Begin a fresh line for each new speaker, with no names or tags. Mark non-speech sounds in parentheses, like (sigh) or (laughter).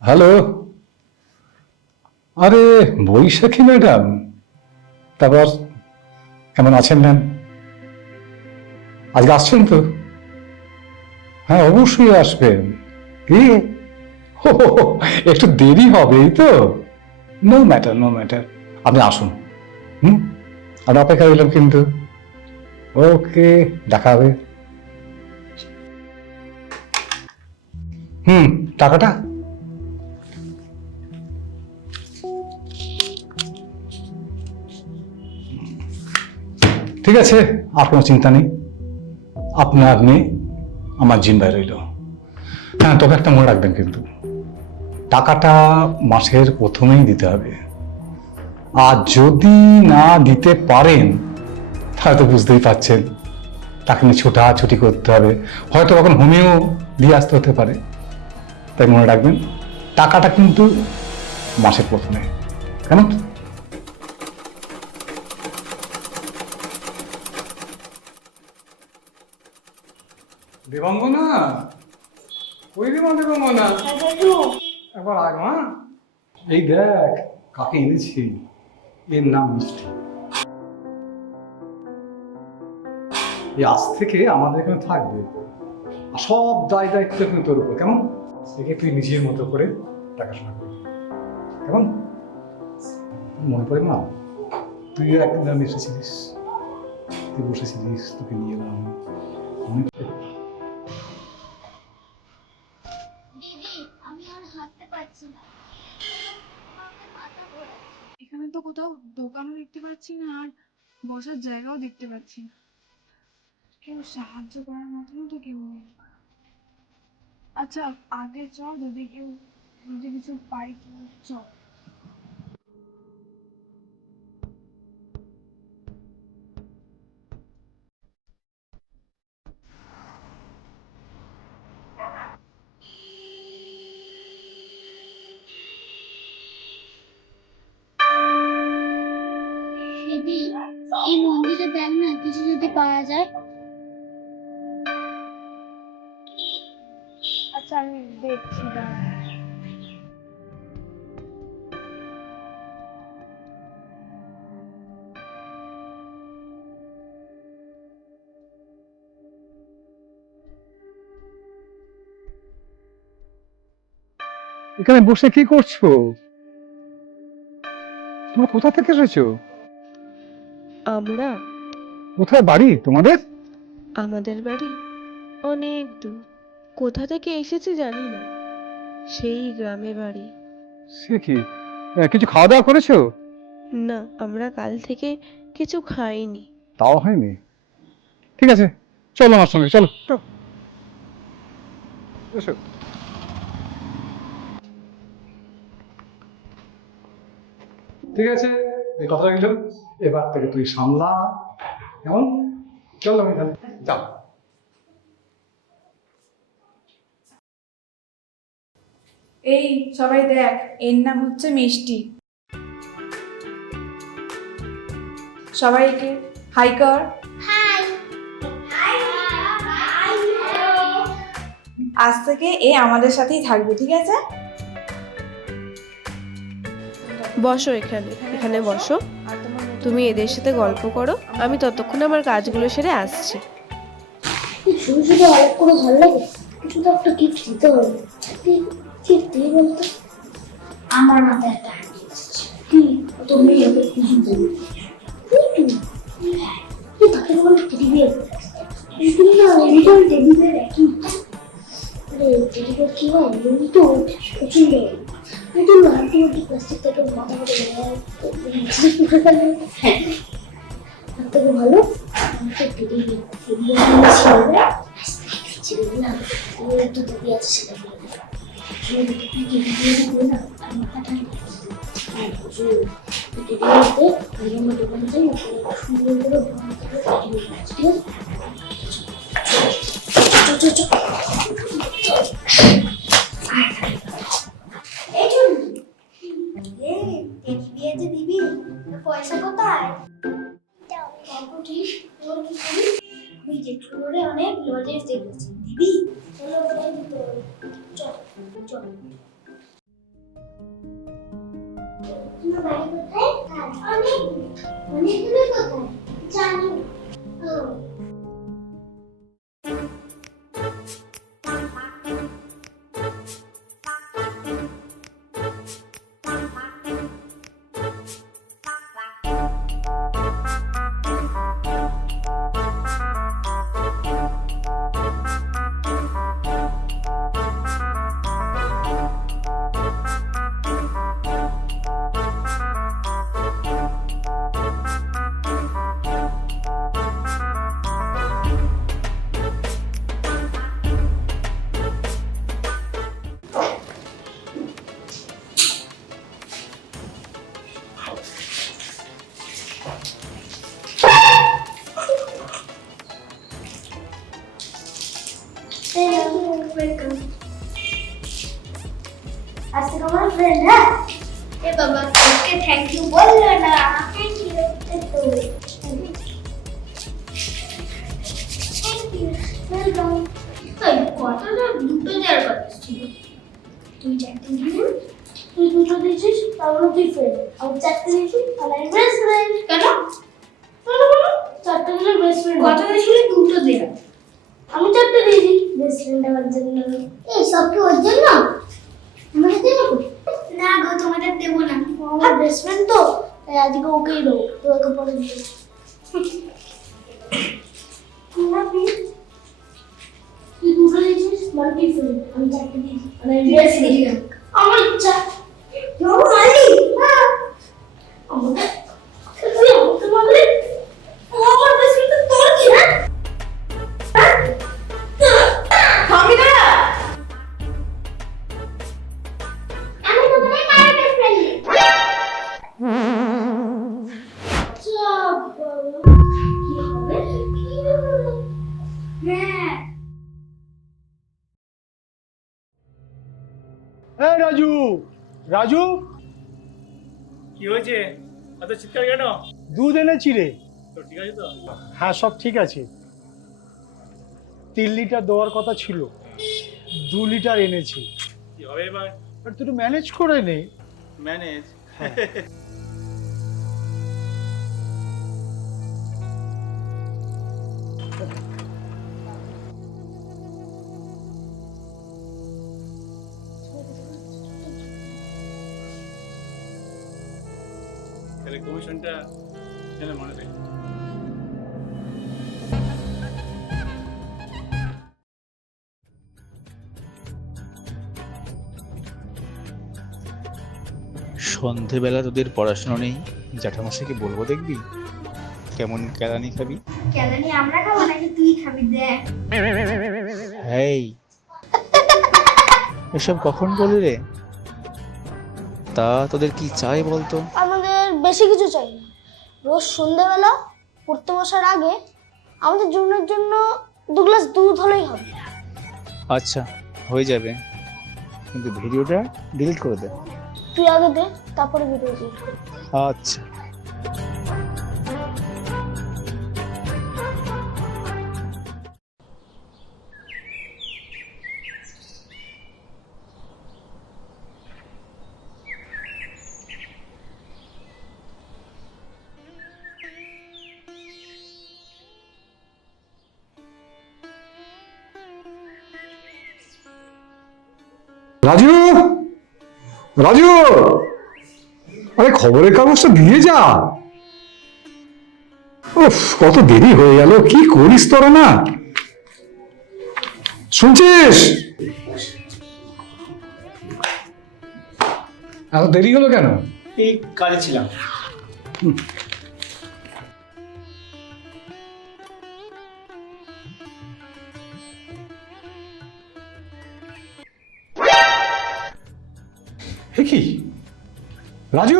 Hello? আরে, বৈশাখী madam. তারপর, কেমন আছেন ম্যাম? আজকে আসছেন তো? হ্যাঁ অবশ্যই আসবেন। কি? একটু দেরি হবে এই তো। No matter no matter. আপনি আসুন। হুম? আর অপেক্ষা দিলাম কিন্তু। ওকে, দেখা হবে। হুম, টাকাটা? ঠিক আছে, আর কোনো চিন্তা নেই। আপনার মেয়ে আমার জিম্বায় রইল। হ্যাঁ তবে একটা মনে রাখবেন কিন্তু। টাকাটা মাসের প্রথমেই দিতে হবে। আর যদি না দিতে পারেন, তাহলে তো বুঝতেই পাচ্ছেন তাকে নিয়ে ছোটাছুটি করতে হবে। হয়তো কখন হোমিও দিয়ে আসতে হতে পারে। তাই মনে রাখবেন, টাকাটা কিন্তু মাসের প্রথমে। কেমন? দেবাঙ্গনা? ওই দেবা দেবাঙ্গনা? একবার আগ মা। এই দেখ, কাকে এনেছি? এর নাম মিষ্টি। এই আজ থেকে আমাদের এখানে থাকবে। আর সব দায় দায়িত্ব কিন্তু তোর উপর, কেমন? একে তুই নিজের মতো করে দেখাশোনা করবি। কেমন? মনে পড়ে মা, তুই একদিন আমি এসেছিলিস। তুই বসেছিলিস, তোকে নিয়ে এলাম। মনে
এখানে তো কোথাও দোকানও দেখতে পাচ্ছি না আর বসার জায়গাও দেখতে পাচ্ছি না। কেউ সাহায্য করার মতনও তো কেউ আচ্ছা আগে চল, যদি কেউ যদি কিছু পাই চ
দিদি এই মন্দিরে দেখ না কিছু যদি পাওয়া যায়।
আচ্ছা আমি দেখছি
এখানে বসে কি করছ? তোমরা কোথা থেকে এসেছ?
আমরা?
কোথায় বাড়ি? তোমাদের?
আমাদের বাড়ি অনেক দূর। কোথা থেকে এসেছি জানি না। সেই গ্রামে বাড়ি।
সে কি? কিছু খাওয়া দাওয়া করেছ?
না আমরা কাল থেকে কিছু খাইনি।
তাও হয়নি? ঠিক আছে চলো আমার সঙ্গে চলো চলো। এসো। ঠিক আছে। এই কথা রইল। এবার থেকে তুই সামলা। কেমন? চল আমি তাহলে যাও।
এই সবাই দেখ এর নাম হচ্ছে মিষ্টি। সবাইকে হাই কর
হাই হাই হাই
আজ থেকে এ আমাদের সাথেই থাকবে ঠিক আছে?
বসো এখানে। এখানে বসো। তুমি এদের সাথে গল্প করো। আমি ততক্ষণ আমার কাজগুলো সেরে আসছি।
কিছু তো একটা গিফট দিতে হবে। ঠিক তুই বলতো? আমার মাথায় কি? তুমি ওকে দেবে তাকে বলো টেডি চল এই টেডি বিয়ার যে দিবি পয়সা কোথায়? ঠিক তোর কি করি ওই ফ্লোরে অনেক লজেস দেখেছি অনেক আজকে তোমার ফ্রেন্ড হ্যাঁ? এ বাবা ওকে থ্যাংক ইউ বলল না। ইউ তো থ্যাংক ইউ ওয়েলকাম এই কথাটা দুটো দেওয়ার কথা ছিল। তুই চারটে দিবি তুই দুটো দিয়েছিস তাহলে তুই ফ্রেন্ড আমি চারটে দিয়েছি তাহলে আমি বেস্ট ফ্রেন্ড কেন? চারটে দিলে বেস্ট ফ্রেন্ড কথা দিয়েছিলি দুটো দেওয়া। আমি চারটে দিয়েছি বেস্ট ফ্রেন্ড আমার জন্য এই সব কি ওর জন্য? আমাকে দেবো? না গো তোমাদের দেবো না। আমার বেস্ট ফ্রেন্ড তো তাই আজকে ওকেই দেবো তোকে পরে দিবো। তুই দুটো দিয়েছিস? আমি চারটে দিয়েছি। মানে আমার ইচ্ছা।
এই রাজু। রাজু?
কি হয়েছে? এত চিৎকার কেন?
দুধ এনেছি রে।
তো ঠিক আছে তো?
হ্যাঁ সব ঠিক আছে। তিন লিটার দেওয়ার কথা ছিল। দু লিটার এনেছি।
কি হবে এবার?
আর তুই ম্যানেজ করে নে।
ম্যানেজ (laughs) কমিশনটা যেন মনে থাকে
সন্ধেবেলা তোদের পড়াশোনা নেই জ্যাঠামশাইকে বলব দেখবি? কেমন কেরানি খাবি?
কেলানি আমরা খাব নাকি তুই খাবি দেখ।
এই এসব কখন বলি রে? তা তোদের কি চাই বলতো?
বেশি কিছু চাই না। রোজ সন্ধ্যেবেলা পড়তে বসার আগে আমাদের জুনের জন্য দু গ্লাস দুধ হলেই হবে।
আচ্ছা হয়ে যাবে। কিন্তু ভিডিওটা ডিলিট করে দে।
তুই আগে দে তারপরে ভিডিও দিই
আচ্ছা।
রাজু! রাজু! আরে খবরের কাগজটা দিয়ে যা। উফ কত দেরি হয়ে গেল কি করিস তোরা না? শুনছিস? এত দেরি হলো কেন?
এই কাজে ছিলাম।
কি রাজু!